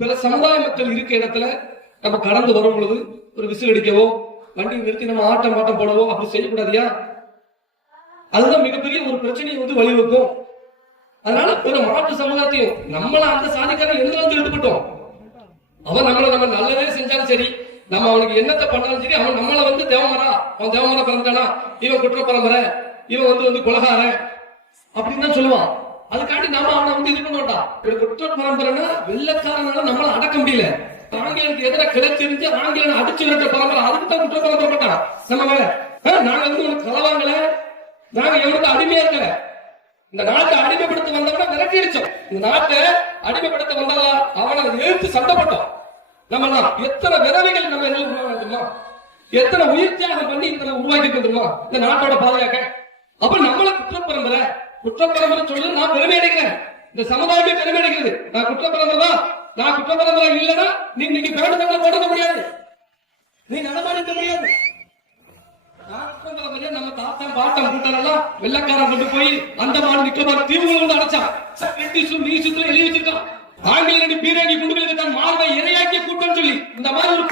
பிற சமுதாய மக்கள் இருக்க இடத்துல நம்ம கடந்து வரும் பொழுது ஒரு விசில் அடிக்கவோ வண்டி நிறுத்தி நம்ம ஆட்டம் ஆட்டம் போடவோ அப்படி செய்யக்கூடாதியா அதுதான் மிகப்பெரிய ஒரு பிரச்சனையை வந்து வழிவகுக்கும். அதனால பிற மாற்று சமுதாயத்தையும் நம்மள அந்த சாதிக்காரன் எதுலாம் ஈடுபட்டோம் அவன் நம்மள நம்ம நல்லதே செஞ்சாலும் சரி நம்ம அவனுக்கு என்னத்தை பண்ணாலும் சரி அவன் நம்மள வந்து தேவமரா அவன் தேவமரா பிறந்தானா இவன் குற்ற பரம்பரை. இவன் வந்து வந்து குலகாரன். அப்படின்னு தான் சொல்லுவான். அதுக்காண்டி நாம அவனை வந்து இது பண்ண மாட்டான் ஒரு குற்ற பரம்பரைனா வெள்ளக்காரனால நம்மள அடக்க முடியல. ஆங்கிலத்துக்கு எதிராக கிடைச்சிருந்து ஆங்கிலம் அடிச்சு விட்ட பரம்பரை அதுக்கு தான் குற்ற பரம்பரை போட்டான். நம்ம மேல நாங்க வந்து உனக்கு கலவாங்கல நாங்க எவனுக்கு அடிமையா இருக்கல. இந்த நாட்டை அடிமைப்படுத்த வந்தவன விரட்டி அடிச்சோம் இந்த நாட்டை அடிமைப்படுத்த வந்தால அவனை எதிர்த்து சண்டைப்பட்டோம் நம்ம எத்தனை விரவிகள் நம்ம எல்லாம் உருவாக்குமா எத்தனை உயிர் தியாகம் பண்ணி இதனை உருவாக்கி தெரியுமா இந்த நாட்டோட பாதுகாக்க. அப்ப நம்மள குற்ற பரம்பரை குற்ற பரம்பரை நான் பெருமை அடைக்கிறேன். இந்த சமுதாயமே பெருமை அடைக்கிறது. நான் குற்ற தான். நான் குற்ற இல்லைன்னா நீ இன்னைக்கு பேடு தங்களை போட முடியாது. நீ நடமாடிக்க முடியாது. நம்ம தாத்தா பாட்டம் கூட்டலாம் வெள்ளக்காரன் கொண்டு போய் அந்த மாடு நிக்கமான தீவுகள் கொண்டு அடைச்சான். பிரிட்டிஷும் எழுதி வச்சிருக்கான். ஆங்கிலேயன்